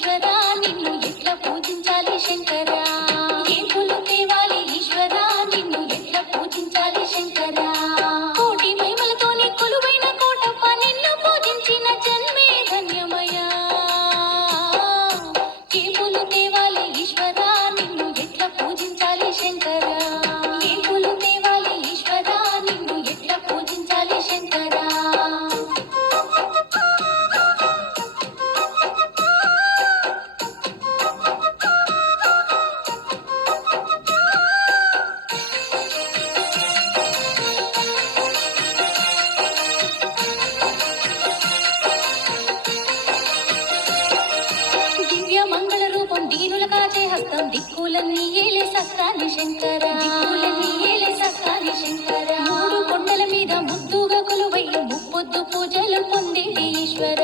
ఈశ్వరా నిన్ను ఎట్లా పూజించాలి శంకరా ఏ పూలు తేవాలి ఈశ్వరా నిన్ను ఎట్లా పూజించాలి శంకరా కోటి మహిమలతోని కొలువైన కోటప్ప నిన్ను పూజించిన జన్మే ధన్యమయా ఏ పూలు తేవాలి ఈశ్వరా నిన్ను ఎట్లా పూజించాలి శంకరా ఏ పూలు తేవాలి ఈశ్వరా నిన్ను ఎట్లా పూజించాలి శంకరా దివ్య మంగళ రూపం దీనుల కాచే హస్తం దిక్కులన్నీ ఏలే సక్కాని శంకర దిక్కులన్నీ ఏలే సక్కాని శంకర మూడు కొండల మీద ముద్దుగా కొలువై ముప్పొద్దు పూజలు పొందేటి ఈశ్వర